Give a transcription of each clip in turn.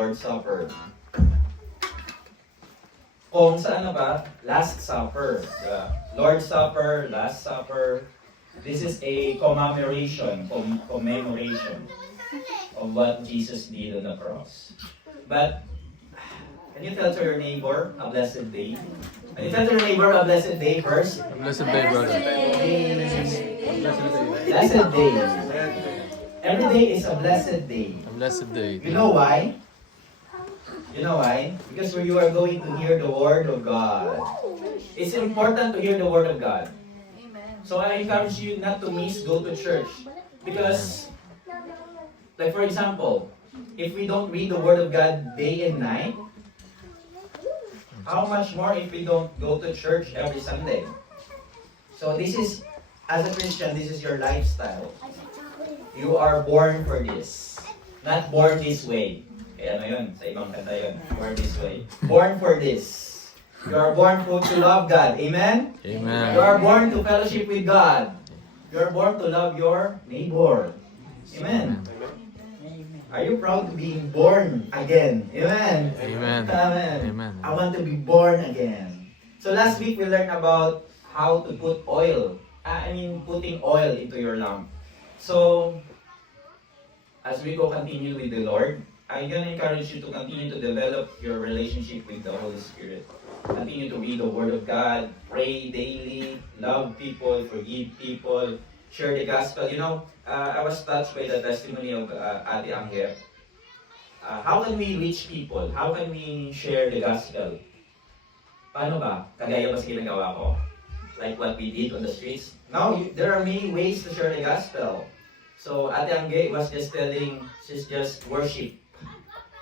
Lord's Supper. Kung sa ano ba? Last Supper. The Lord's Supper, Last Supper. This is a commemoration of what Jesus did on the cross. But, can you tell to your neighbor a blessed day? Can you tell to your neighbor a blessed day first? Blessed day, brother. Blessed day. Every day is a blessed day. A blessed day. You know why? You know why? Because you are going to hear the Word of God. It's important to hear the Word of God. So I encourage you not to miss go to church. Because, like for example, if we don't read the Word of God day and night, how much more if we don't go to church every Sunday? So this is, as a Christian, this is your lifestyle. You are born for this. Not born this way. Kaya ano yun? Sa ibang kanta yun. Born this way. Born for this. You are born to love God. Amen? Amen. You are born to fellowship with God. You are born to love your neighbor. Amen. Are you proud to be born again? Amen. Amen. Amen. Amen. I want to be born again. So last week we learned about how to put oil. Putting oil into your lamp. So as we go continue with the Lord, I'm gonna encourage you to continue to develop your relationship with the Holy Spirit. Continue to read the Word of God, pray daily, love people, forgive people, share the gospel. You know, I was touched by the testimony of Ate Angel. How can we reach people? How can we share the gospel? Paano ba? Kagaya ba sa ginagawa ko? Like what we did on the streets? Now, there are many ways to share the gospel. So, Ate Angge was just telling, she's just worship.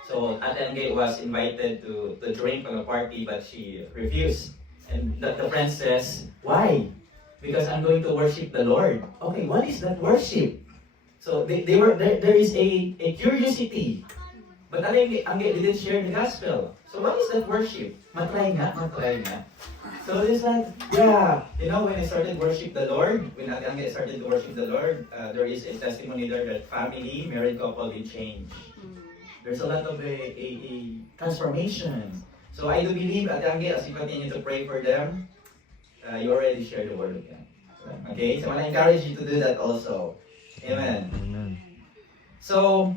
So, Ate Angge was invited to drink on a party, but she refused. And the friend says, why? Because I'm going to worship the Lord. Okay, what is that worship? So, there is a curiosity. But Ate Angge didn't share the gospel. So, what is that worship? Matry nga. So it's like, yeah, you know, when I started worship the Lord, when Ate Angge started to worship the Lord, there is a testimony there that family, married couple will change. There's a lot of a transformation. So I do believe, Ate Angge, as you continue to pray for them, you already shared the word of God. Okay, so I want to encourage you to do that also. Amen. Amen. So,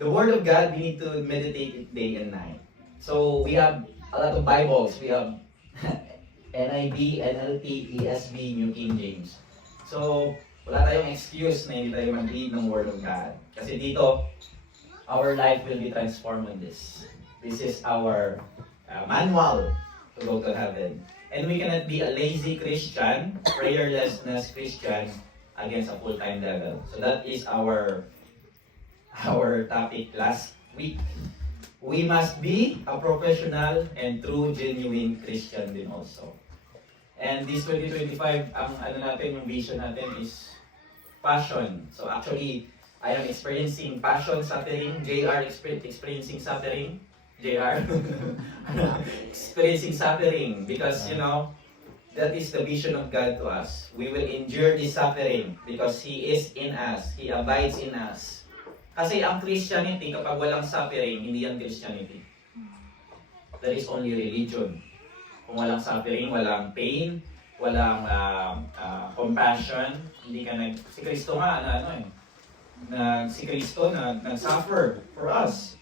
the Word of God, we need to meditate it day and night. So, we have a lot of Bibles. We have NIV, NLT, ESV, New King James. So, wala tayong excuse na hindi tayo mag-read ng Word of God. Kasi dito, our life will be transformed on this. This is our manual to go to heaven. And we cannot be a lazy Christian, prayerlessness Christian against a full-time devil. So that is our topic last week. We must be a professional and true, genuine Christian din also. And this 2025, ang yung vision natin is passion. So actually, I am experiencing passion suffering. JR experiencing suffering. JR experiencing suffering because you know that is the vision of God to us. We will endure this suffering because He is in us. He abides in us. Kasi ang Christianity, kapag walang suffering, hindi yan Christianity. That is only religion. Kung walang suffering, walang pain, walang compassion, hindi ka si Kristo nga, si Kristo nag-suffer for us.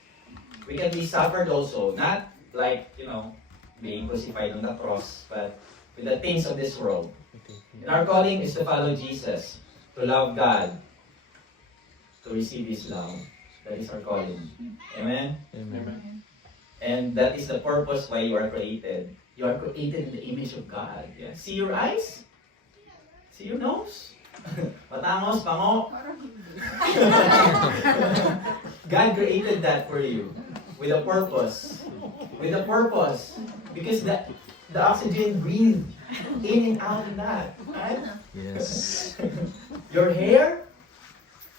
We can be suffered also, not like, you know, being crucified on the cross, but with the things of this world. And our calling is to follow Jesus, to love God, to receive His love. That is our calling. Amen? Amen. And that is the purpose why you are created. You are created in the image of God. Yeah. See your eyes? See your nose? Matangos, pango. God created that for you. With a purpose. With a purpose. Because the oxygen breathed in and out of that. Right? Yes. Your hair,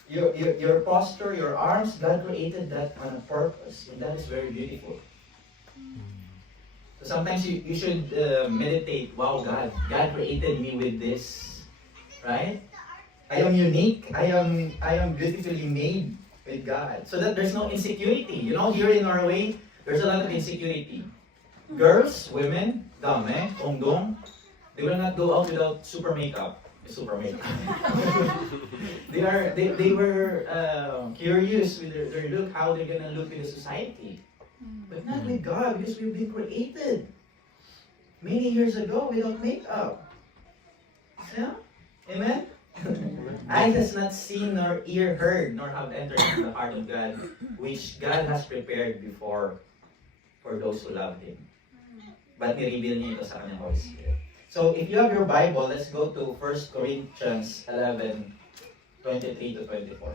your posture, your arms, God created that on a purpose. And that is very beautiful. So sometimes you should meditate, wow, God created me with this. Right? I am unique. I am beautifully made with God. So that there's no insecurity. You know, here in Norway, there's a lot of insecurity. Girls, women, dame, ongdong, they will not go out without super makeup. Super makeup. they were curious with their look, how they're gonna look in the society. But not with God, because we've been created many years ago without makeup. Yeah? Amen? Eye has not seen nor ear heard nor have entered into the heart of God, which God has prepared before for those who love Him. But ni-reveal niya ito sa kanyang Holy Spirit. So if you have your Bible, let's go to 1 Corinthians 11, 23 to 24.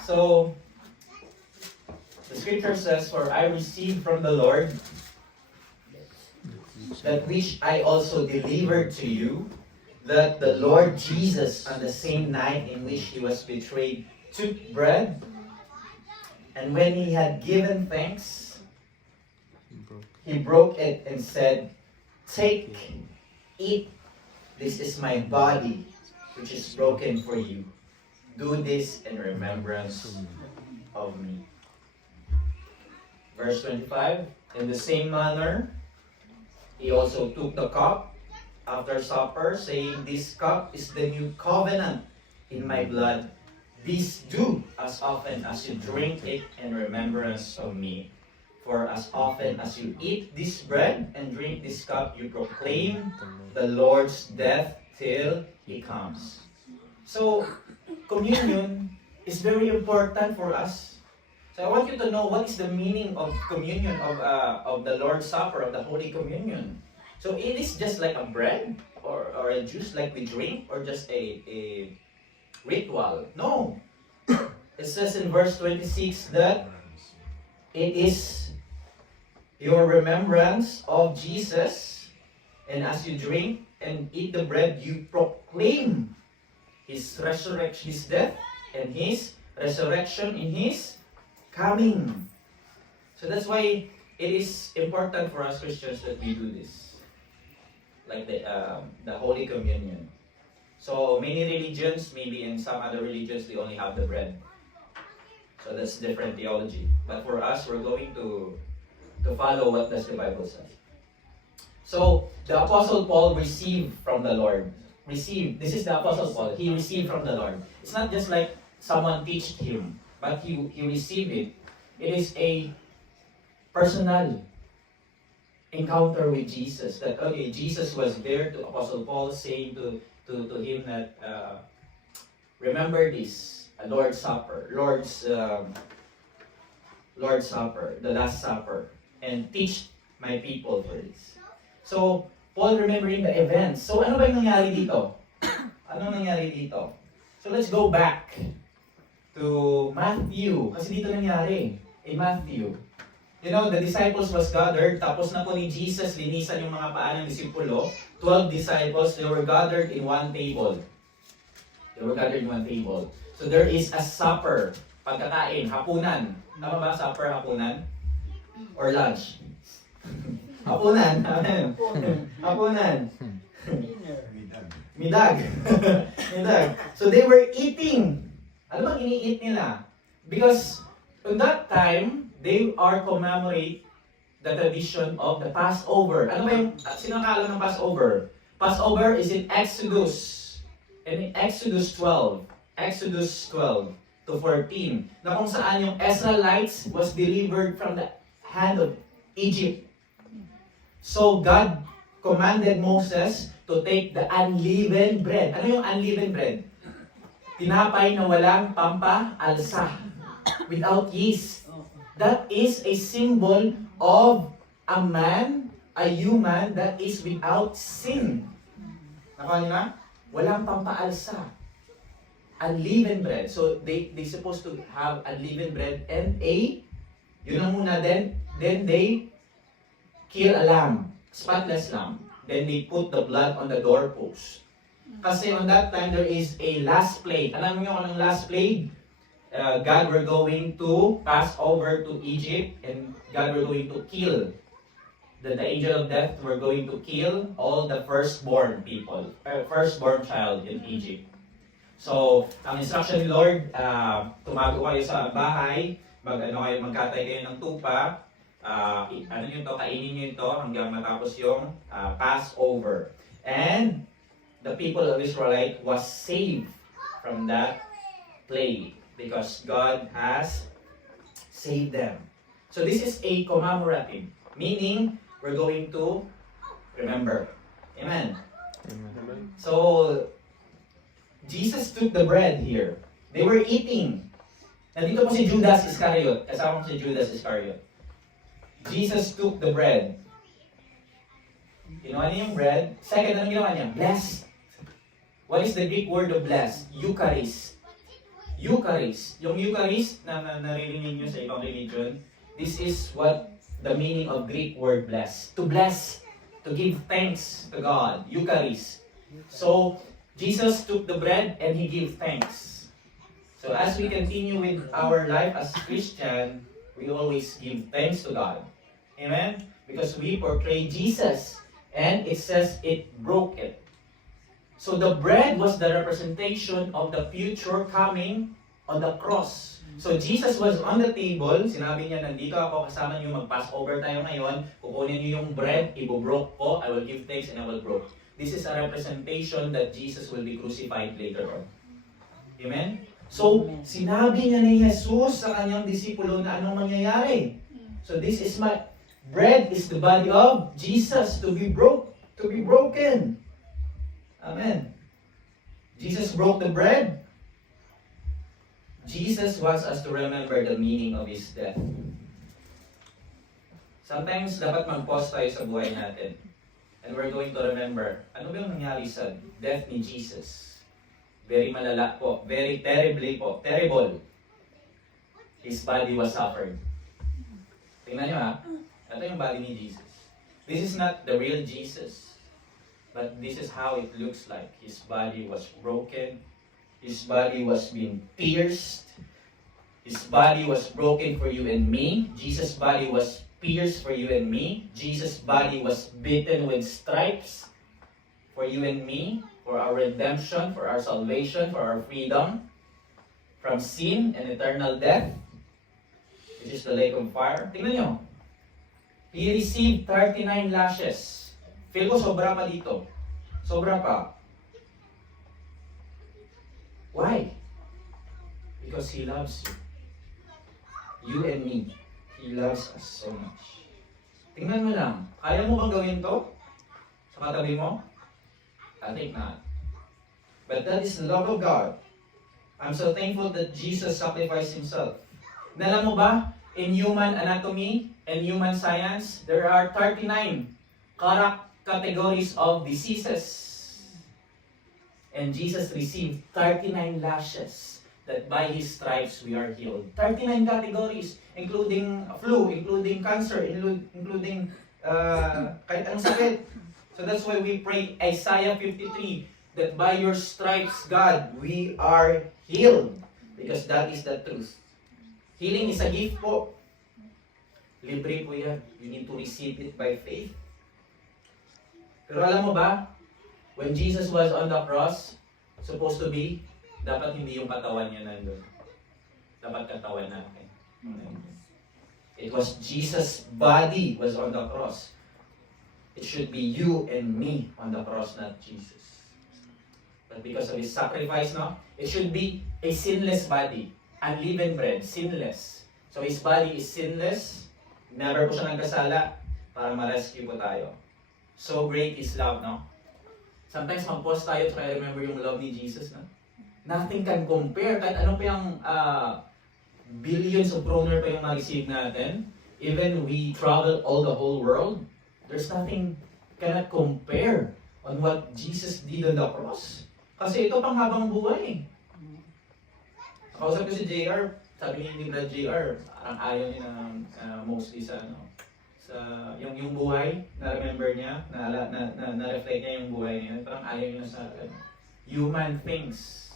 So, the scripture says, "For I received from the Lord that which I also delivered to you, that the Lord Jesus, on the same night in which He was betrayed, took bread, and when He had given thanks, He broke it and said, 'Take, eat, this is my body, which is broken for you. Do this in remembrance of me.'" Verse 25, "In the same manner, He also took the cup after supper, saying, 'This cup is the new covenant in my blood. This do as often as you drink it in remembrance of me. For as often as you eat this bread and drink this cup, you proclaim the Lord's death till He comes." So, communion is very important for us. So I want you to know what is the meaning of communion, of the Lord's Supper, of the Holy Communion. So it is just like a bread or a juice like we drink, or just a ritual. No. It says in verse 26 that it is your remembrance of Jesus, and as you drink and eat the bread, you proclaim His resurrection, His death, and His resurrection in His coming. So that's why it is important for us Christians that we do this, like the Holy Communion. So many religions, maybe in some other religions, they only have the bread. So that's different theology. But for us, we're going to follow what does the Bible say. So the Apostle Paul received from the Lord. Received. This is the Apostle Paul. He received from the Lord. It's not just like someone taught him, but he received it. It is a personal encounter with Jesus. That okay, Jesus was there to Apostle Paul, saying to him that remember this, Lord's Supper, Lord's Supper, the Last Supper, and teach my people for this. So, Paul remembering the events. So, ano ba yung nangyari dito? Ano nangyari dito? So, let's go back to Matthew. Kasi dito nangyari, in Matthew. You know, the disciples was gathered, tapos na po ni Jesus linisan yung mga paa ng disipulo. 12 disciples, they were gathered in one table. So, there is a supper, pagkakain, hapunan. Tama ba? Supper, hapunan? Or lunch? Hapunan. Hapunan. Midag. Midag. So they were eating. Ano bang ini-eat nila? Because on that time, they are commemorate the tradition of the Passover. Ano ba yung, sino nakaalam ng Passover? Passover is in Exodus. And in Exodus 12 to 14, na kung saan yung Israelites was delivered from the hand of Egypt. So God commanded Moses to take the unleavened bread. Ano yung unleavened bread? Tinapay na walang pampa-alsa, without yeast. That is a symbol of a man, a human that is without sin. Nakuha niyo na? Walang pampa-alsa. Unleavened bread. So they supposed to have unleavened bread and yun ang muna, then they kill a lamb, spotless lamb. Then they put the blood on the doorpost. Kasi on that time, there is a last plague. Alam niyo kung anong last plague? God were going to pass over to Egypt, and God were going to kill. The angel of death were going to kill all the firstborn people, firstborn child in Egypt. So, ang instruction ni Lord, tumago kayo sa bahay, magkatay kayo ng tupa, kainin nyo ito hanggang matapos yung Passover. And the people of Israelite was saved from that plague because God has saved them. So this is a commemorative, meaning we're going to remember. Amen. Amen. So, Jesus took the bread here. They were eating. Nandito po si Judas Iscariot. Kasama po si Judas Iscariot. Jesus took the bread. Ginawa niya yung bread. Second, ano ginawa niya? Blessed. What is the Greek word of blessed? Eucharist. Eucharist. Yung Eucharist na naririnig nyo sa ibang religion, this is what the meaning of Greek word bless. To bless. To give thanks to God. Eucharist. So, Jesus took the bread and He gave thanks. So as we continue with our life as Christian, we always give thanks to God. Amen? Because we portray Jesus. And it says it broke it. So the bread was the representation of the future coming on the cross. So Jesus was on the table. Sinabi niya, nandito ako, kasama niyo, mag-Passover tayo ngayon. Kukunin niyo yung bread, ibobroke ko, I will give thanks and I will broke. This is a representation that Jesus will be crucified later on. Amen? So, sinabi niya ni Jesus sa kanyang disipulo na anong mangyayari. So, this is my bread is the body of Jesus to be broken. Amen. Jesus broke the bread. Jesus wants us to remember the meaning of His death. Sometimes, dapat mag-pause tayo sa buhay natin. And we're going to remember, ano ba yung nangyari sa death ni Jesus? Very malala po. Very terribly po. Terrible. His body was suffered. Tingnan nyo ha. Ito yung body ni Jesus. This is not the real Jesus. But this is how it looks like. His body was broken. His body was being pierced. His body was broken for you and me. Jesus' body was pierced for you and me. Jesus' body was beaten with stripes for you and me, for our redemption, for our salvation, for our freedom from sin and eternal death, which is the lake of fire. Tingnan nyo. He received 39 lashes. Feel ko sobra pa dito. Sobra pa. Why? Because He loves you. You and me. He loves us so much. Tingnan mo lang. Kaya mo bang gawin to? Sa katabi mo? I think not. But that is the love of God. I'm so thankful that Jesus sacrificed Himself. Alam mo ba, in human anatomy and human science, there are 39 categories of diseases. And Jesus received 39 lashes that by His stripes we are healed. 39 categories, including flu, including cancer, including kahit anong sakit. So that's why we pray Isaiah 53, that by your stripes, God, we are healed. Because that is the truth. Healing is a gift po. Libre po yan. You need to receive it by faith. Pero alam mo ba, when Jesus was on the cross, supposed to be, dapat hindi yung katawan niya nandun. Dapat katawan natin. It was Jesus' body was on the cross. It should be you and me on the cross, not Jesus. But because of His sacrifice, no? It should be a sinless body. Unleavened bread, sinless. So His body is sinless. Never po siya nagkasala para ma-rescue po tayo. So great is love, no? Sometimes mag-pause tayo try to remember yung love ni Jesus, no? Nothing can compare. Kahit ano pa yung billions of kroner pa yung ma-receive natin. Even we travel all the whole world, there's nothing cannot compare on what Jesus did on the cross. Kasi ito pang habang buhay. Kausap ko si JR, sabi ni Brad JR, ang ayaw niya na mostly sa yung buhay, na-remember niya, na-reflect niya yung buhay niya, parang ayaw niya sa human things,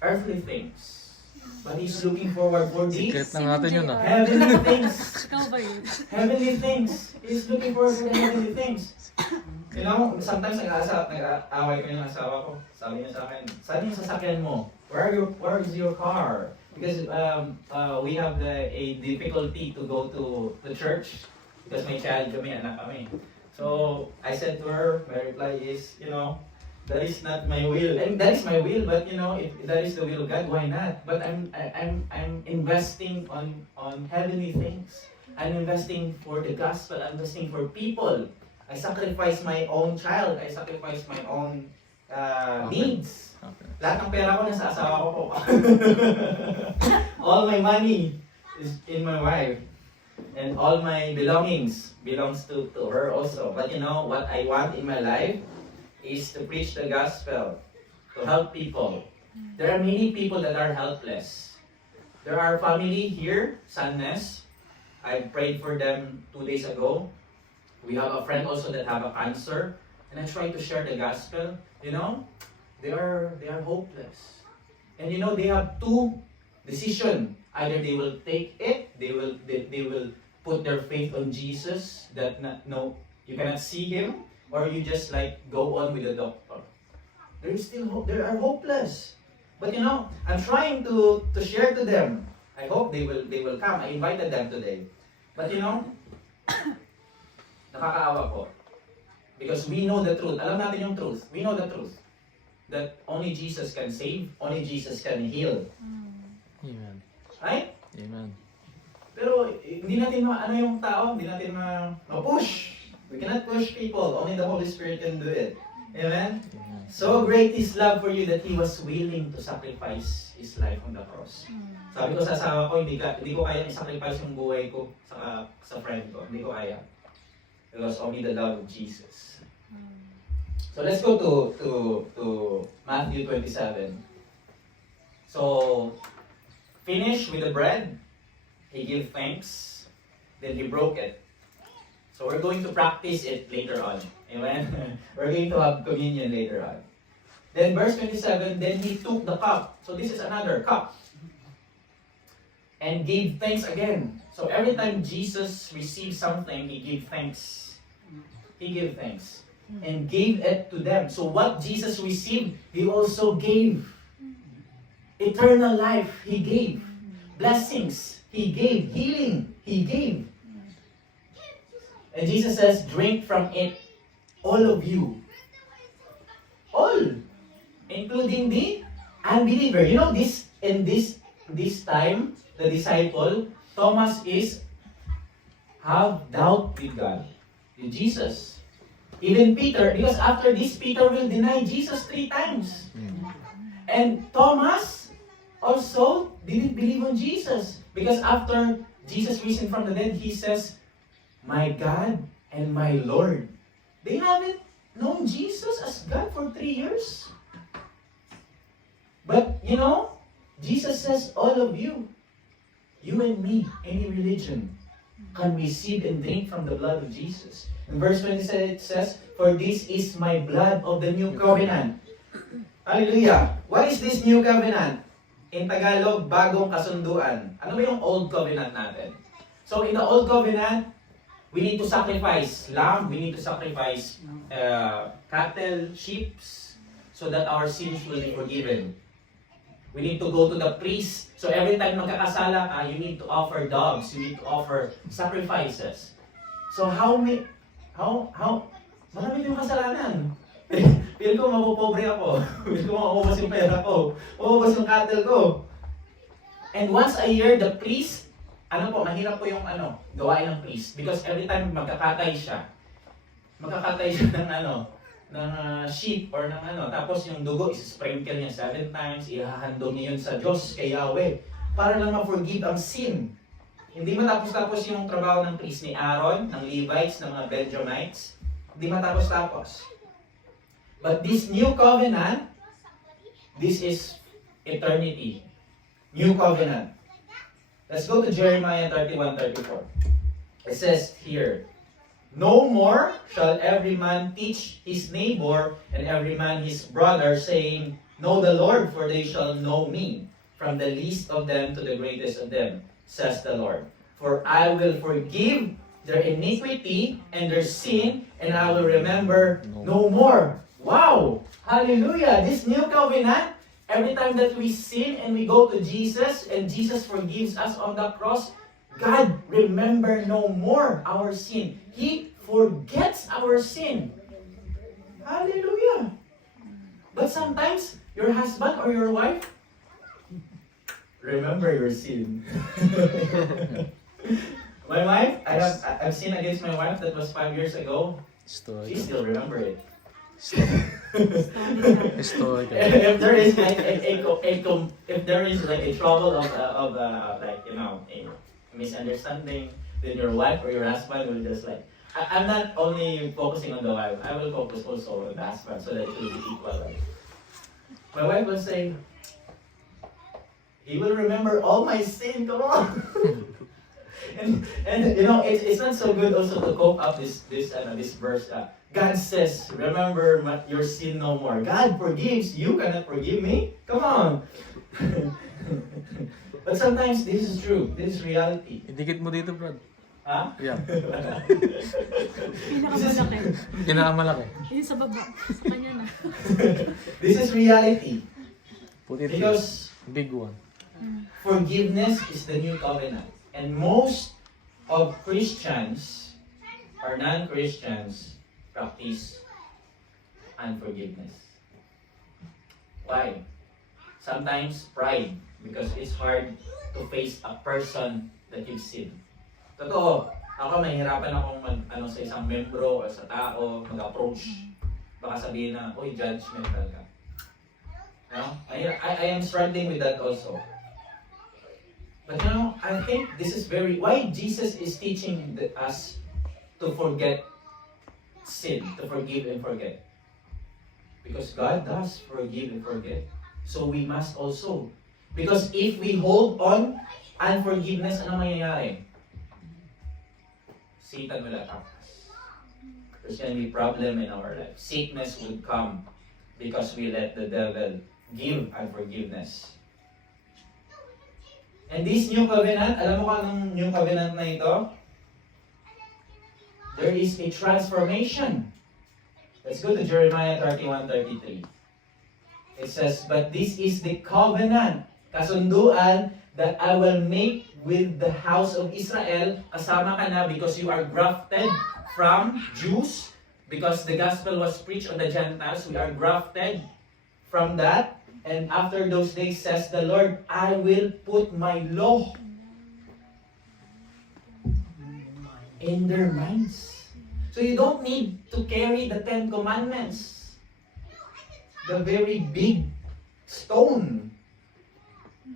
earthly things. But He's looking forward for these Secret na natin yun, ah. heavenly things. Ikaw ba yun? Heavenly things. He's looking forward for the heavenly things. You know, sometimes nag-aaway ko yung asawa ko. Sabi niya sa akin, saan yung sasakyan mo? Where is your car? Because we have a difficulty to go to the church because may child kami, anak kami. So I said to her, my reply is, you know, that is not my will. And that is my will, but you know, if that is the will of God, why not? But I'm investing on heavenly things. I'm investing for the gospel. I'm investing for people. I sacrifice my own child. I sacrifice my own needs. Okay. Lahat ng pera ko nasa asawa ko po. All my money is in my wife. And all my belongings belongs to her also. But you know, what I want in my life is to preach the gospel, to help people. There are many people that are helpless. There are family here, Sannes. I prayed for them 2 days ago. We have a friend also that have a cancer, and I try to share the gospel. You know, they are hopeless, and you know they have two decision. Either they will take it, they will put their faith on Jesus. That no, you cannot see him, or you just like go on with the doctor. There is still hope. They are hopeless, but you know I'm trying to share to them. I hope they will come. I invited them today, but you know. Nakakaawa po. Because we know the truth. Alam natin yung truth. We know the truth. That only Jesus can save. Only Jesus can heal. Amen. Right? Amen. Pero hindi natin ano yung tao. Hindi natin ma-push. We cannot push people. Only the Holy Spirit can do it. Amen? Amen. So great His love for you that He was willing to sacrifice His life on the cross. Sabi ko sa asawa ko, hindi ko kaya i-sacrifice yung buhay ko sa friend ko. Hindi ko kaya. It was only the love of Jesus. So let's go to Matthew 27. So finish with the bread. He gave thanks. Then he broke it. So we're going to practice it later on. Amen? We're going to have communion later on. Then verse 27, then he took the cup. So this is another cup. And gave thanks again. So every time Jesus received something, he gave thanks. He gave thanks. And gave it to them. So what Jesus received, he also gave. Eternal life, he gave. Blessings, he gave. Healing, he gave. And Jesus says, drink from it, all of you. All. Including the unbeliever. You know, in this time, the disciple, Thomas have doubt with God, with Jesus. Even Peter, because after this, Peter will deny Jesus 3 times. And Thomas also didn't believe on Jesus. Because after Jesus risen from the dead, he says, my God and my Lord. They haven't known Jesus as God for 3 years. But, you know, Jesus says, all of you, you and me, any religion, can receive and drink from the blood of Jesus. In verse 27 it says, for this is my blood of the new covenant. Hallelujah! What is this new covenant? In Tagalog, bagong kasunduan. Ano ba yung old covenant natin? So in the old covenant, we need to sacrifice lamb, we need to sacrifice cattle, sheep, so that our sins will be forgiven. We need to go to the priest. So every time magkakasala ka, you need to offer doves, you need to offer sacrifices. So marami yung kasalanan. Feel ko mapupobre ako. Feel ko maubos yung pera ko. Maubos yung cattle ko. And once a year, the priest, mahirap po yung gawain ng priest. Because every time magkakatay siya ng sheep or ng tapos yung dugo, is-sprinkle niya 7 times, ihahandog niya yun sa Diyos, kay Yahweh, para lang ma-forgive ang sin. Hindi matapos-tapos yung trabaho ng priest ni Aaron, ng Levites, ng mga Benjamites. Hindi matapos-tapos. But this new covenant, this is eternity. New covenant. Let's go to Jeremiah 31:34. It says here, no more shall every man teach his neighbor and every man his brother, saying, know the Lord, for they shall know me, from the least of them to the greatest of them, says the Lord. For I will forgive their iniquity and their sin, and I will remember no more. Wow! Hallelujah! This new covenant, every time that we sin and we go to Jesus and Jesus forgives us on the cross, God remember no more our sin. He forgets our sin. Hallelujah! But sometimes, your husband or your wife, remember your sin. My wife, I've sinned against my wife that was 5 years ago. Story. She still remember it. Story. If there is like if there is like a trouble of like a misunderstanding, then your wife or your husband will just like I'm not only focusing on the wife, I will focus also on the husband so that it will be equal. Right? My wife will say, he will remember all my sin. Come on. And it's not so good also to cope up this verse. God says, remember your sin no more. God forgives, you cannot forgive me? Come on. But sometimes this is true. This is reality. Idikit mo dito, Brad. Ha? Yeah. Pinakamalaki. Pinakamalaki. Yun sa baba. Sa kanya na. This is reality. Put it Because big one. forgiveness is the new covenant. And most of Christians or non-Christians practice unforgiveness. Why? Sometimes pride, because it's hard to face a person that you've sinned. Totoo, ako mahirapan akong sa isang membro o sa tao, mag-approach. Baka sabihin na, uy, judgmental ka. I am struggling with that also. But I think this is why Jesus is teaching us to forget sin, to forgive and forget. Because God does forgive and forget. So we must also. Because if we hold on unforgiveness, ano mangyayari? Satan will attack us. There's going to be problem in our life. Sickness would come because we let the devil give unforgiveness. And this new covenant, alam mo ka ng new covenant na ito? There is a transformation. Let's go to Jeremiah 31:33. It says, but this is the covenant, kasunduan that I will make with the house of Israel. Kasama ka na because you are grafted from Jews, because the gospel was preached on the Gentiles. We are grafted from that. And after those days, says the Lord, I will put my law in their minds. So you don't need to carry the 10 Commandments. The very big stone.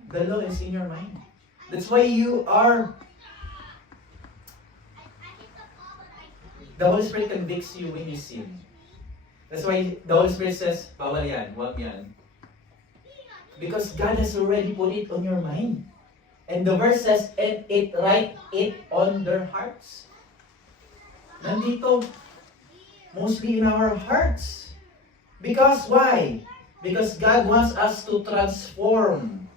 The law is in your mind. That's why you are... The Holy Spirit convicts you when you sin. That's why the Holy Spirit says, bawal yan, huwag yan. Because God has already put it on your mind. And the verse says, and write it on their hearts. Nandito, mostly in our hearts. Because why? Because God wants us to transform.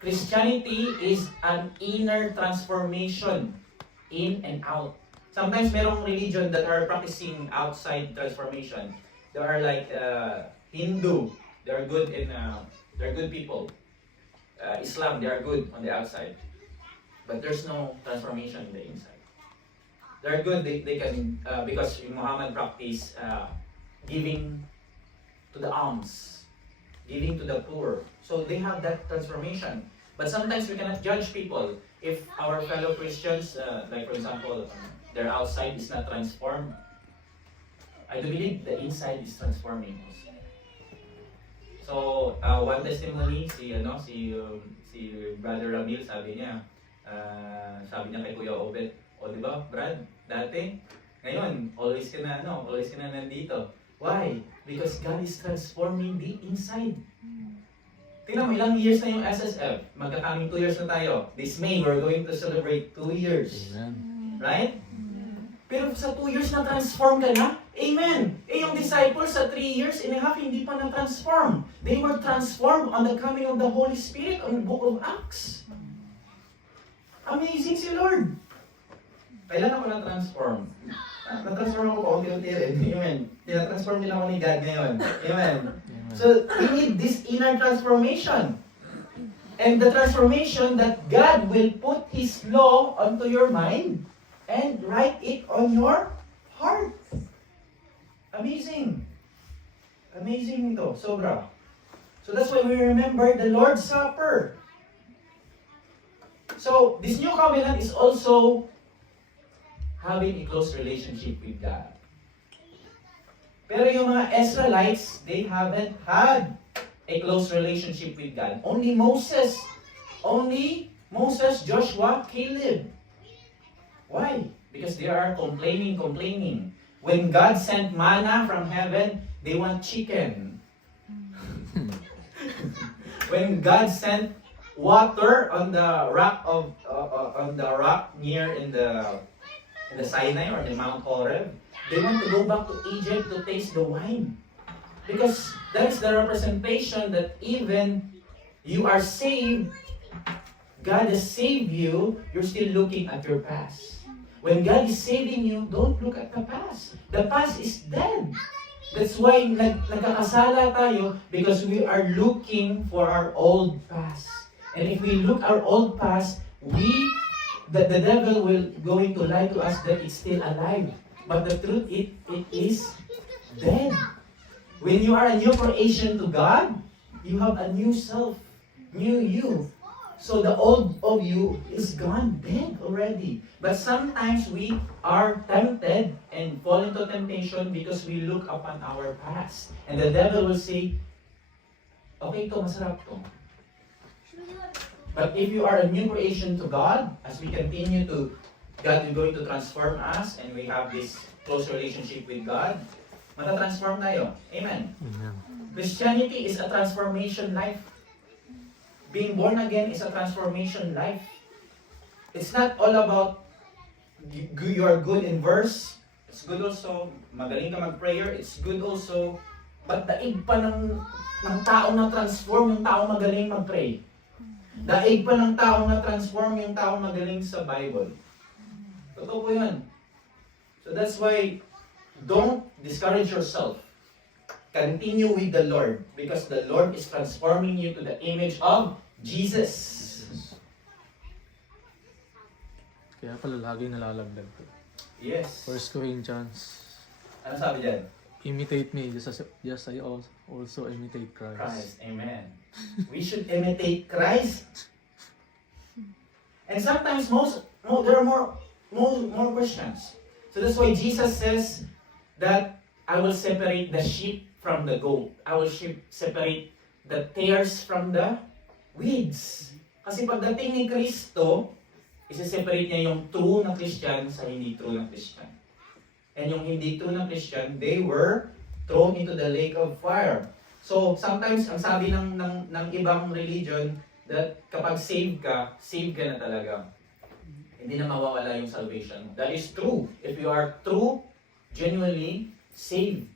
Christianity is an inner transformation, in and out. Sometimes merong religion that are practicing outside transformation. They are like Hindu. They are good in... They're good people. Islam, they are good on the outside. But there's no transformation in the inside. They're good, they can, because Muhammad practiced giving to the alms, giving to the poor. So they have that transformation. But sometimes we cannot judge people. If our fellow Christians, like for example, their outside is not transformed, I do believe the inside is transforming also. So, one testimony, si Brother Ramil, sabi niya kay Kuya Obet, di ba, Brad, dati, ngayon, always ka na nandito. Why? Because God is transforming the inside. Tingnan mo, ilang years na yung SSF? Magkakaming 2 years na tayo. This May, we're going to celebrate 2 years. Amen. Right? Pero sa 2 years na transform ka na? Amen! Yung disciples sa 3 years and a half hindi pa na-transform. They were transformed on the coming of the Holy Spirit on the book of Acts. Amazing si Lord. kailan ako na-transform? Na-transform ako paunti-unti rin. Amen. Tina-transform din ako ni God ngayon. Amen. So, we need this inner transformation. And the transformation that God will put His law onto your mind and write it on your heart. Amazing. Amazing ito. Sobra. So that's why we remember the Lord's Supper. So, this new covenant is also having a close relationship with God. Pero yung mga Israelites, they haven't had a close relationship with God. Only Moses, Joshua, Caleb. Why? Because they are complaining. When God sent manna from heaven, they want chicken. When God sent water on the rock near in the Sinai or the Mount Horeb, they want to go back to Egypt to taste the wine. Because that is the representation that even you are saved, God has saved you, you're still looking at your past. When God is saving you, don't look at the past. The past is dead. That's why nagkakasala tayo because we are looking for our old past. And if we look our old past, the devil will going to lie to us that it's still alive. But the truth, it is dead. When you are a new creation to God, you have a new self, new you. So the old of you is gone, dead already. But sometimes we are tempted and fall into temptation because we look upon our past. And the devil will say, okay to, masarap to. But if you are a new creation to God, as we continue to, God is going to transform us and we have this close relationship with God, matatransform tayo. Amen. Amen. Christianity is a transformation life. Being born again is a transformation life. It's not all about you are good in verse. It's good also. Magaling ka mag-prayer. It's good also. But daig pa ng taong na-transform yung taong magaling mag-pray. Daig pa ng taong na-transform yung taong magaling sa Bible. Totoo po yun. So that's why don't discourage yourself. Continue with the Lord because the Lord is transforming you to the image of Jesus. Kaya pala lagi nalalagdag ko. Yes. 1 Corinthians, Ano sabi dyan? imitate me just I also imitate Christ. Christ. Amen. We should imitate Christ. And sometimes there are more questions. So that's why Jesus says that I will separate the sheep from the goat. I will separate the tares from the weeds. Kasi pagdating ni Kristo, isa-separate niya yung true na Christian sa hindi true na Christian. And yung hindi true na Christian, they were thrown into the lake of fire. So sometimes ang sabi ng ibang religion that kapag saved ka na talaga. Hindi na mawawala yung salvation. That is true. If you are true, genuinely saved.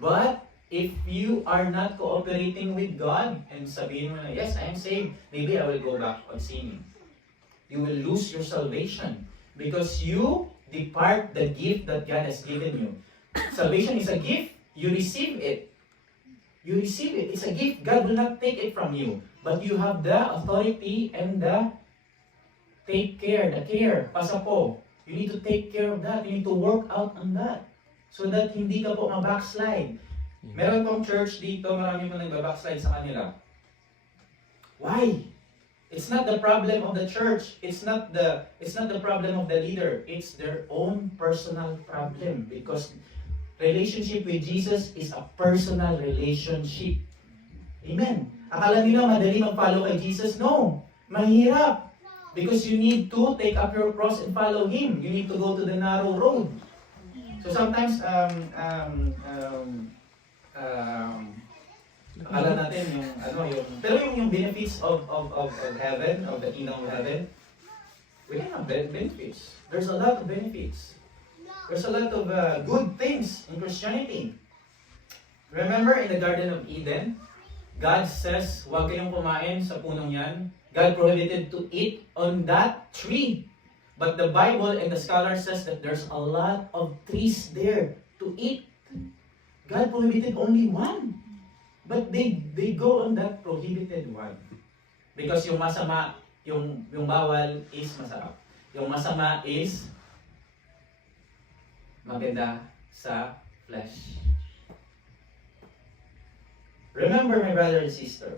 But if you are not cooperating with God and sabihin mo na, yes, I am saved, maybe I will go back on sinning. You will lose your salvation because you depart the gift that God has given you. Salvation is a gift. You receive it. You receive it. It's a gift. God will not take it from you. But you have the authority and the care. Pasa po. You need to take care of that. You need to work out on that. So that hindi ka po ma-backslide. Meron pong church dito, marami pong nagba-backslide sa kanila. Why? It's not the problem of the church. It's not the problem of the leader. It's their own personal problem because relationship with Jesus is a personal relationship. Amen. Akala nila madali mag-follow kay Jesus? No. Mahirap. Because you need to take up your cross and follow Him. You need to go to the narrow road. So sometimes, akala natin pero yung benefits of heaven, of the kingdom of heaven, we can have benefits. There's a lot of benefits. There's a lot of good things in Christianity. Remember in the Garden of Eden, God says, huwag kayong kumain sa punong yan. God prohibited to eat on that tree. But the Bible and the scholar says that there's a lot of trees there to eat. God prohibited only one. But they go on that prohibited one. Because yung masama, yung bawal is masarap. Yung masama is maganda sa flesh. Remember, my brother and sister,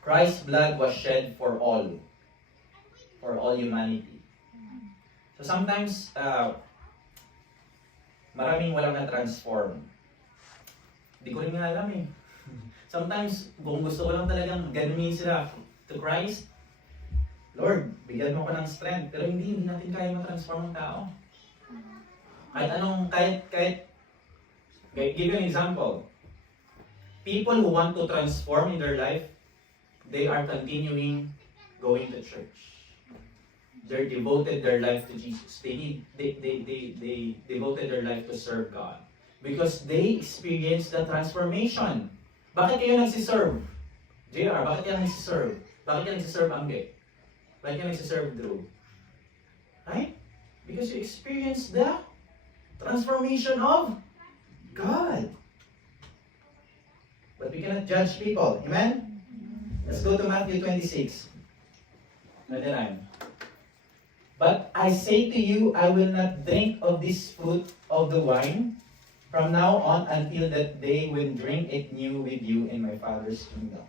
Christ's blood was shed for all humanity. So sometimes, maraming walang na-transform. Hindi ko rin nga alam eh. Sometimes, kung gusto ko lang talagang ganunin sila to Christ, Lord, bigyan mo ko ng strength. Pero hindi natin kaya ma-transform ang tao. Give you an example. People who want to transform in their life, they are continuing going to church. They devoted their life to Jesus. They devoted their life to serve God. Because they experienced the transformation. Bakit kayo nagsiserve? JR, bakit kayo nagsiserve? Bakit kayo nagsiserve, Angge? Bakit kayo nagsiserve, Drew? Right? Because you experienced the transformation of God. But we cannot judge people. Amen? Let's go to Matthew 26. 29. But I say to you, I will not drink of this fruit of the wine from now on until that day when drink it new with you in my Father's kingdom.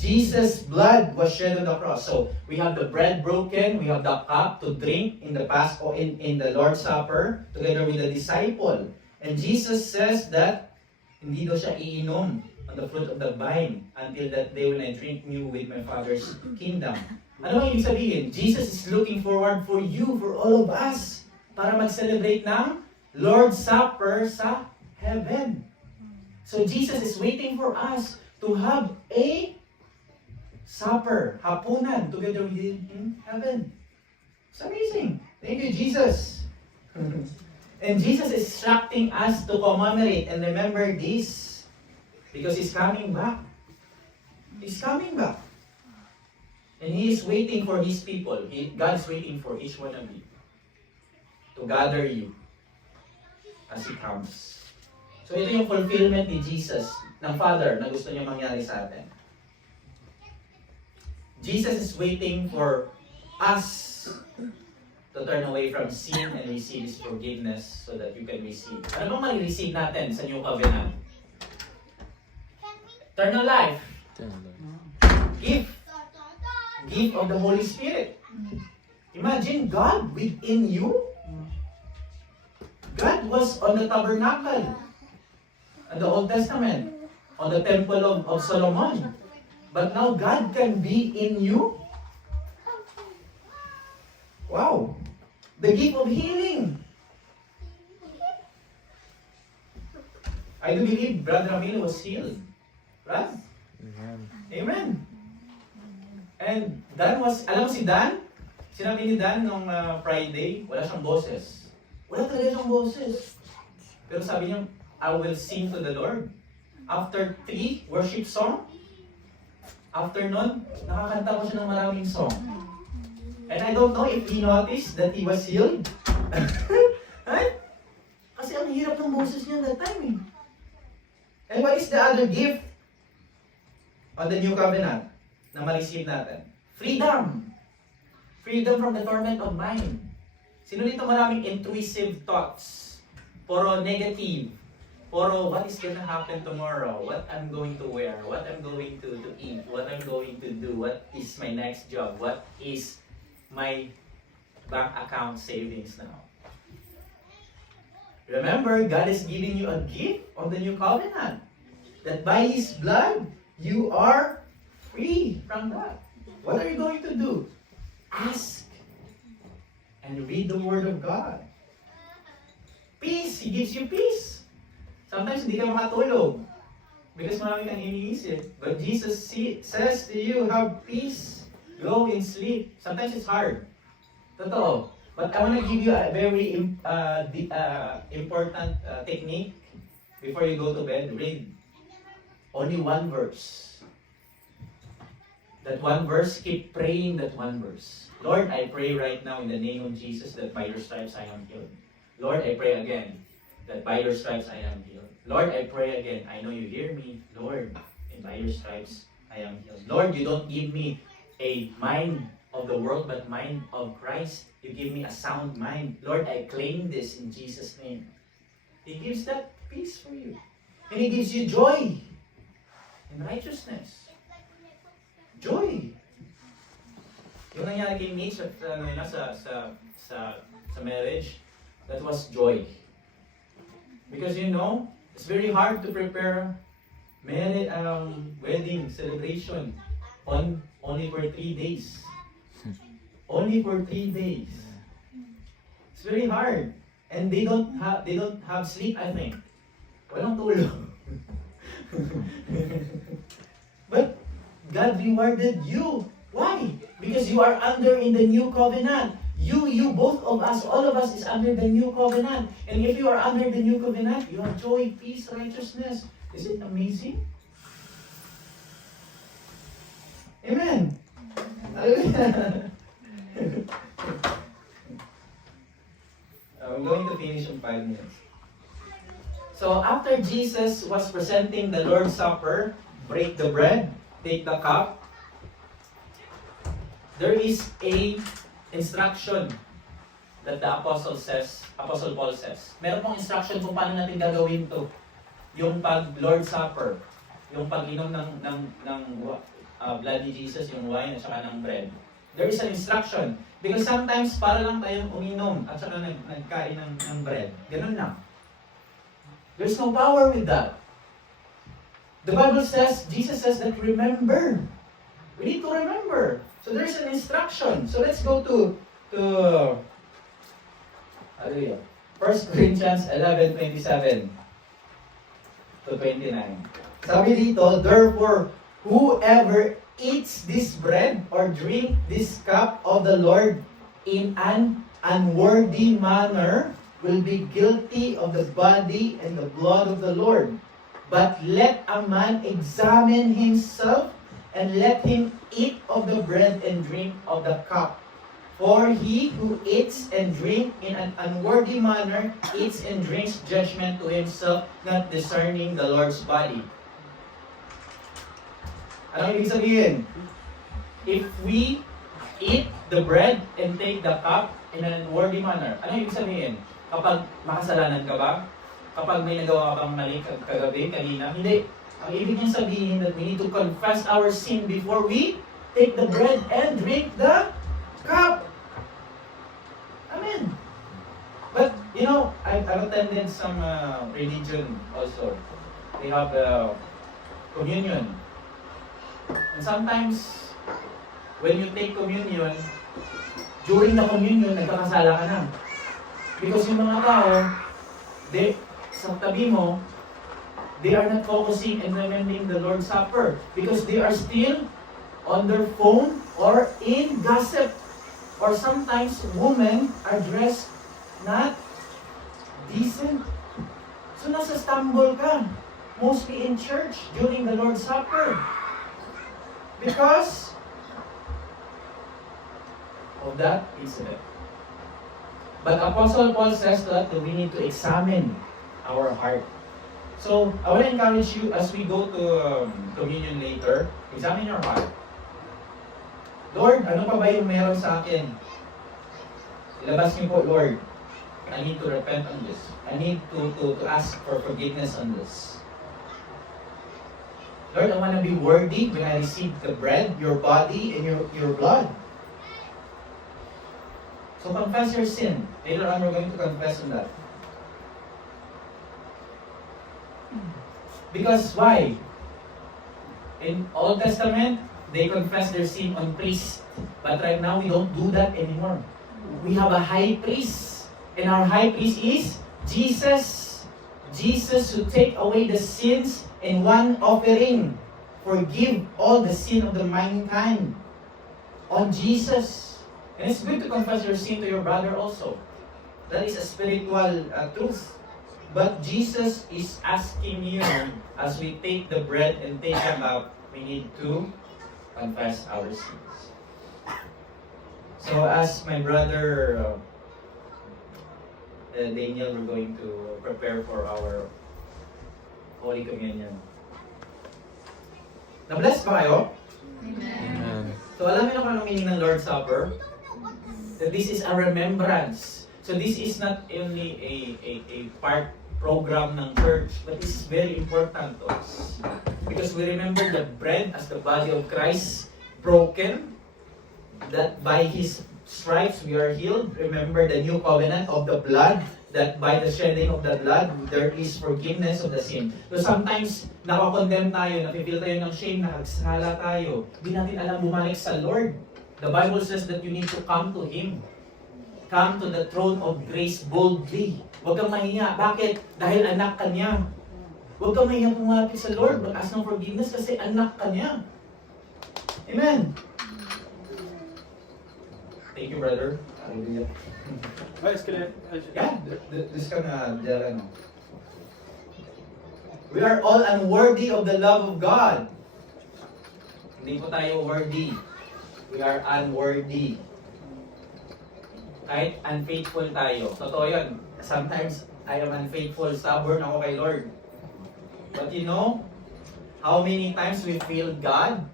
Jesus' blood was shed on the cross. So we have the bread broken, we have the cup to drink in the in the Lord's Supper together with the disciple. And Jesus says that hindi daw siya iinom on the fruit of the vine until that day when I drink new with my Father's kingdom. Ano ang ibig sabihin? Jesus is looking forward for you, for all of us, para mag-celebrate ng Lord's Supper sa heaven. So Jesus is waiting for us to have a supper, hapunan, together with Him in heaven. It's amazing. Thank you, Jesus. And Jesus is instructing us to commemorate and remember this because He's coming back. He's coming back. And He is waiting for His people. God is waiting for each one of you to gather you as He comes. So ito yung fulfillment ni Jesus, ng Father, na gusto niya mangyari sa atin. Jesus is waiting for us to turn away from sin and receive His forgiveness so that you can receive. Ano bang ma-receive natin sa New Covenant? Eternal life. Gift of the Holy Spirit. Imagine God within you. God was on the tabernacle in the Old Testament, on the temple of Solomon. But now God can be in you. Wow. The gift of healing. I do believe Brother Ramiro was healed. Right? Amen. Amen. And Dan was, alam mo si Dan? Sinabi ni Dan nung Friday, wala siyang boses. Wala talaga siyang boses. Pero sabi niya, I will sing to the Lord. After 3 worship song, after nun, nakakanta ko siya ng maraming song. And I don't know if he noticed that he was healed. Right? Kasi ang hirap ng boses niya that time eh. And what is the other gift on the New Covenant na ma-receive natin? Freedom. Freedom from the torment of mind. Sino dito maraming intrusive thoughts? Puro negative. Puro what is gonna happen tomorrow? What I'm going to wear? What I'm going to eat? What I'm going to do? What is my next job? What is my bank account savings now? Remember, God is giving you a gift on the New Covenant. That by His blood, you are free from that. What are you going to do? Ask and read the Word of God. Peace. He gives you peace. Sometimes hindi ka makatulog because marami kang iniisip. But Jesus says to you, have peace. Go and sleep. Sometimes it's hard. Totoo. But I want to give you a very important technique before you go to bed. Read only one verse. That one verse, keep praying that one verse. Lord, I pray right now in the name of Jesus that by your stripes I am healed. Lord, I pray again that by your stripes I am healed. Lord, I pray again. I know you hear me, Lord, and by your stripes I am healed. Lord, you don't give me a mind of the world, but mind of Christ. You give me a sound mind. Lord, I claim this in Jesus' name. He gives that peace for you. And He gives you joy and righteousness. Joy. Yung nangyari kay Mitch sa marriage, that was joy. Because you know, it's very hard to prepare wedding celebration only for 3 days. Only for 3 days. It's very hard. And they don't have sleep, I think. Walang tulog. But God rewarded you. Why? Because you are under in the new covenant. You, both of us, all of us is under the new covenant. And if you are under the new covenant, you have joy, peace, righteousness. Is it amazing? Amen. I'm going to finish in 5 minutes. So after Jesus was presenting the Lord's Supper, break the bread, take the cup, there is a instruction that the Apostle Paul says. Meron pong instruction kung paano natin gagawin to. Yung pag Lord's Supper, yung pag-inom ng blood ni Jesus, yung wine at saka ng bread. There is an instruction. Because sometimes para lang tayong uminom at saka nagkain ng bread. Ganun lang. There's no power with that. The Bible says, Jesus says that remember. We need to remember. So there's an instruction. So let's go to 1 Corinthians 11:27 to 29. Sabi dito, therefore, whoever eats this bread or drink this cup of the Lord in an unworthy manner will be guilty of the body and the blood of the Lord. But let a man examine himself, and let him eat of the bread and drink of the cup. For he who eats and drinks in an unworthy manner eats and drinks judgment to himself, not discerning the Lord's body. Ano ibig sabihin? If we eat the bread and take the cup in an unworthy manner, ano ibig sabihin? Kapag makasalanan ka ba? Kapag may nagawa ka bang mali kagabi, kanina? Hindi. Ang ibig niyang sabihin that we need to confess our sin before we take the bread and drink the cup. Amen. But, you know, I've attended some religion also. They have communion. And sometimes, when you take communion, during the communion, nagkakasala ka na. Because yung mga tao, sa tabi mo, they are not focusing and remembering the Lord's Supper. Because they are still on their phone or in gossip. Or sometimes, women are dressed not decent. So nasa-stumble ka. Mostly in church during the Lord's Supper. Because of that incident. But Apostle Paul says that we need to examine our heart. So, I want to encourage you as we go to communion later, examine your heart. Lord, ano pa ba yung meron sa akin? Ilabas niyo po, Lord. I need to repent on this. I need to ask for forgiveness on this. Lord, I want to be worthy when I receive the bread, your body, and your blood. So confess your sin. Later on, we're going to confess on that. Because why? In Old Testament, they confess their sin on priests. But right now, we don't do that anymore. We have a high priest. And our high priest is Jesus. Jesus who take away the sins in one offering. Forgive all the sin of the mankind. On Jesus. And it's good to confess your sin to your brother also. That is a spiritual truth. But Jesus is asking you, as we take the bread and take the cup, we need to confess our sins. So as my brother Daniel, we're going to prepare for our Holy Communion. Na-bless ba kayo? Amen. So alam niyo kung anong meaning ng Lord's Supper? That this is a remembrance. So this is not only a part program ng church, but this is very important to us. Because we remember the bread as the body of Christ broken, that by His stripes we are healed. Remember the new covenant of the blood, that by the shedding of the blood, there is forgiveness of the sin. So sometimes, nakakondemn tayo, napipil tayo ng shame, nakagsala tayo. Hindi natin alam bumalik sa Lord. The Bible says that you need to come to Him. Come to the throne of grace boldly. Huwag kang mahiya. Bakit? Dahil anak ka niya. Huwag kang mahiya pumapit sa Lord. Mag-ask ng forgiveness kasi anak ka niya. Amen. Thank you, brother. Hallelujah. Yeah, this kind of, we are all unworthy of the love of God. Hindi po tayo worthy. We are unworthy. Kahit unfaithful tayo. Totoo yun. Sometimes, I am unfaithful, stubborn ako kay Lord. But you know, how many times we failed God?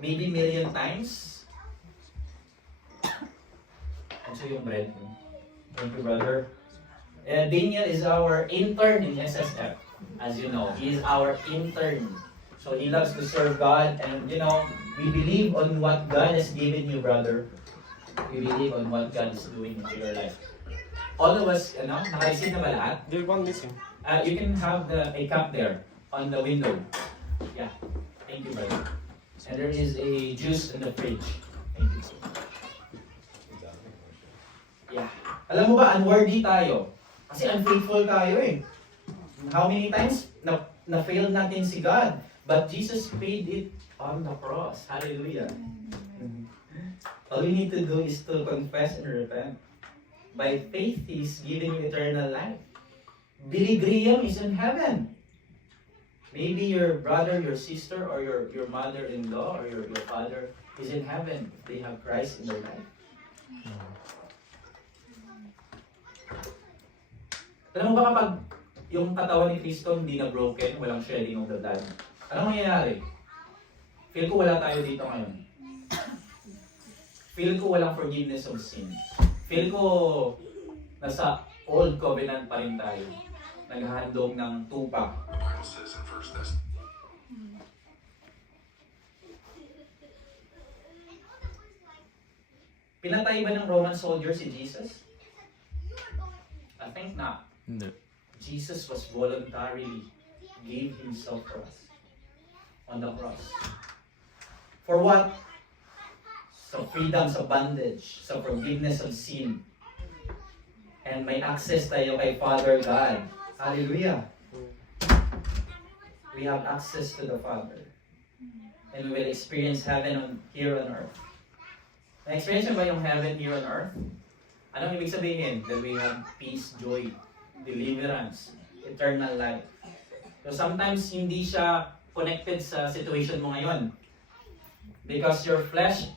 Maybe million times. Also yung bread. Thank you, brother. Daniel is our intern in SSF. As you know, he is our intern. So he loves to serve God, and you know, we believe on what God has given you, brother. We believe on what God is doing in your life. All of us, naka-receive na ba lahat? There's one missing. You can have a cup there on the window. Yeah. Thank you, brother. And there is a juice in the fridge. Thank you. Yeah. Alam mo ba, unworthy tayo. Kasi unfaithful tayo eh. How many times na-fail natin si God? But Jesus paid it on the cross. Hallelujah. All we need to do is to confess and repent. By faith, He's giving you eternal life. Billy Graham is in heaven. Maybe your brother, your sister, or your mother-in-law, or your father is in heaven if they have Christ in their life. Alam mo ba kapag yung katawan ni Kristo hindi na broken, walang shedding of the blood, anong mangyayari? Feel ko wala tayo dito ngayon. Feel ko walang forgiveness of sin. Feel ko nasa old covenant pa rin tayo. Naghahandog ng tupa. Pinatay ba ng Roman soldier si Jesus? I think not. Hindi. Jesus was voluntarily gave Himself for us on the cross. For what? Sa freedom sa bondage, sa forgiveness of sin. And may access tayo kay Father God. Hallelujah. We have access to the Father. And we will experience heaven here on earth. Na-experience ba yung heaven here on earth? Anong ibig sabihin? That we have peace, joy, deliverance, eternal life. So sometimes hindi siya connected sa situation mo ngayon. Because your flesh,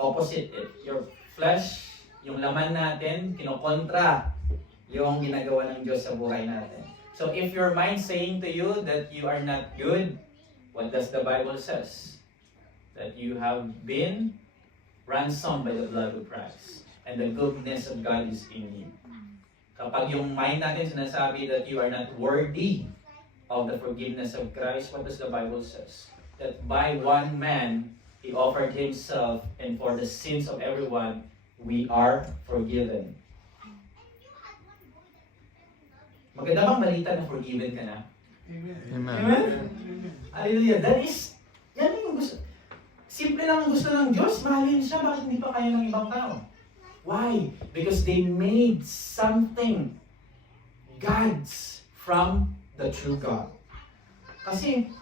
opposite it. Your flesh, yung laman natin, kinokontra yung ginagawa ng Diyos sa buhay natin. So if your mind saying to you that you are not good, what does the Bible says? That you have been ransomed by the blood of Christ. And the goodness of God is in you. Kapag yung mind natin sinasabi that you are not worthy of the forgiveness of Christ, what does the Bible says? That by one man, He offered Himself, and for the sins of everyone, we are forgiven. Maganda bang balita na forgiven ka na? Amen. Amen? Hallelujah. Yan yung gusto. Simple lang ang gusto ng Diyos. Mahalin siya. Bakit hindi pa kaya ng ibang tao? Why? Because they made something gods from the true God. Kasi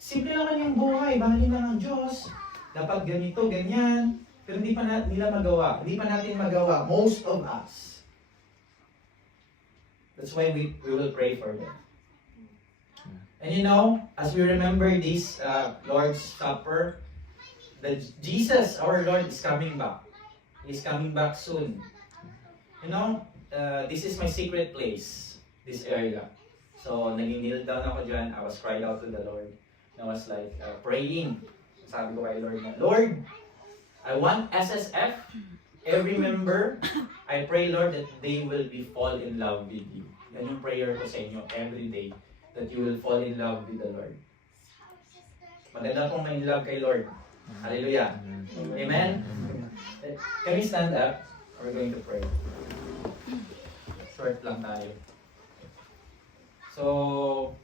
simple naman yung buhay. Mahalin lang ang Diyos. Dapat ganito, ganyan. Pero hindi pa nila magawa. Hindi pa natin magawa. Most of us. That's why we will pray for them. And you know, as we remember this Lord's Supper, that Jesus, our Lord, is coming back. He's coming back soon. You know, this is my secret place, this area. So, nag-kneel down ako dyan. I was cried out to the Lord. And I was like, praying. Sabi ko kay Lord na, Lord, I want SSF, every member, I pray, Lord, that they will be fall in love with you. Yan yung prayer ko sa inyo every day, that you will fall in love with the Lord. Maganda pong may love kay Lord. Hallelujah. Amen? Can we stand up? We're going to pray. Short lang tayo. So,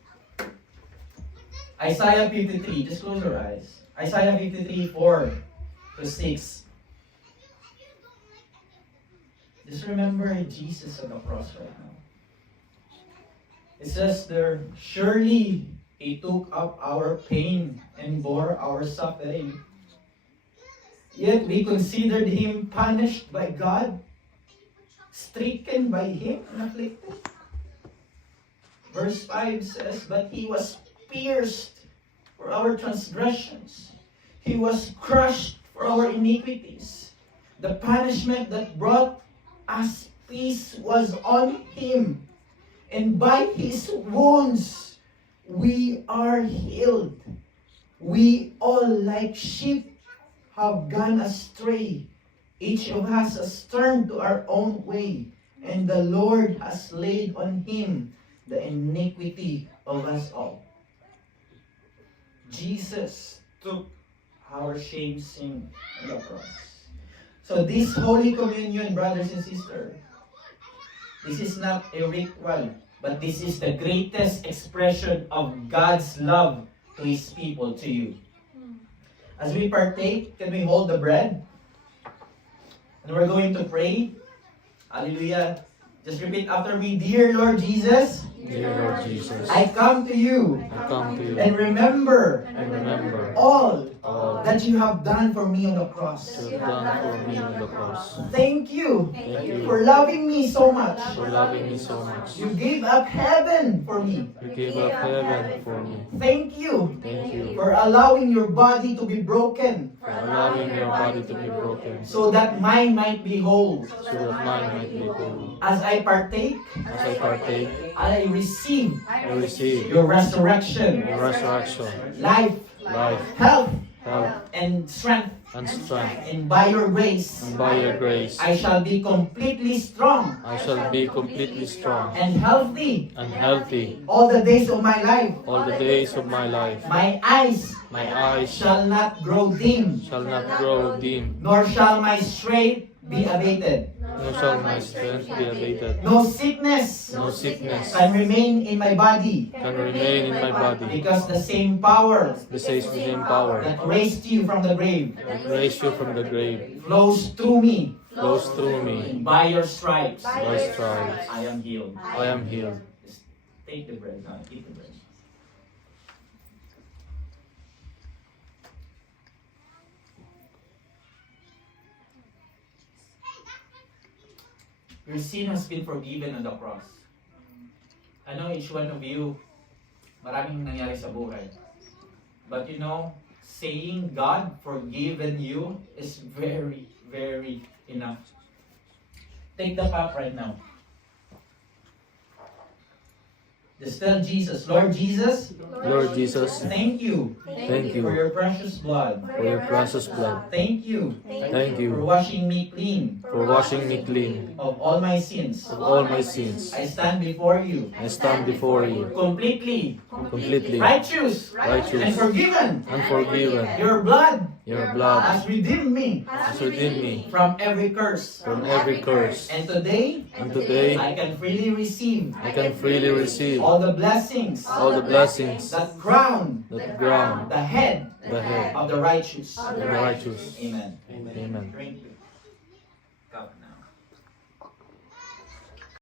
Isaiah 53, just close your eyes. Isaiah 53, 4 to 6. Just remember Jesus on the cross right now. It says there, surely He took up our pain and bore our suffering. Yet we considered Him punished by God, stricken by Him, and afflicted. Verse 5 says, but He was pierced for our transgressions. He was crushed for our iniquities. The punishment that brought us peace was on Him, and by His wounds we are healed. We all like sheep have gone astray. Each of us has turned to our own way, and the Lord has laid on Him the iniquity of us all. Jesus took our shame, sin, on the cross. So this Holy Communion, brothers and sisters, this is not a ritual, but this is the greatest expression of God's love to His people, to you. As we partake, can we hold the bread? And we're going to pray. Hallelujah. Just repeat after me, dear Lord Jesus, Dear Lord Jesus, I come to you I come to you and remember and remember all all that you have done for me on the cross. you have done for me on the cross. Thank you Thank you for loving me so much. for loving me so much. You gave up heaven for me. You gave up heaven for me. Thank you Thank you for allowing your body to be broken for allowing your body to be broken so that mine might be whole. so that mine might be whole. As I partake, As I partake, I receive I receive your resurrection, your resurrection, life, life, health, health, and strength. and strength. And by your grace, And by your grace, I shall be completely strong I shall be completely strong and healthy and healthy all the days of my life. all the days of my life. My eyes My eyes shall not grow dim, shall not grow dim, nor shall my strength be abated. nor shall my strength be abated. No sickness No sickness can remain in my body, can remain in my body, because the same power the same power that raised you from the grave that raised you from the grave flows through me. flows through me. By your stripes, By stripes, I am healed. I am healed. Just take the bread now. Eat the bread. Your sin has been forgiven on the cross. I know each one of you, maraming nangyari sa buhay. But you know, saying God forgiven you is very, very enough. Take the cup right now. Just tell Jesus, Lord Jesus, Lord Jesus, thank you thank for you your precious blood. for your precious blood. Thank you Thank for you washing me clean for washing me clean of all my sins. of all my sins. I stand before you I stand before you completely completely righteous and righteous forgiven. and forgiven. Your blood Your blood has redeemed me has redeemed me from every curse. from every curse. And today, And today, I can freely receive I can freely receive all the blessings all the blessings that crown that crown the head the head of the righteous. of the righteous. Amen. Amen. Drink. Cup.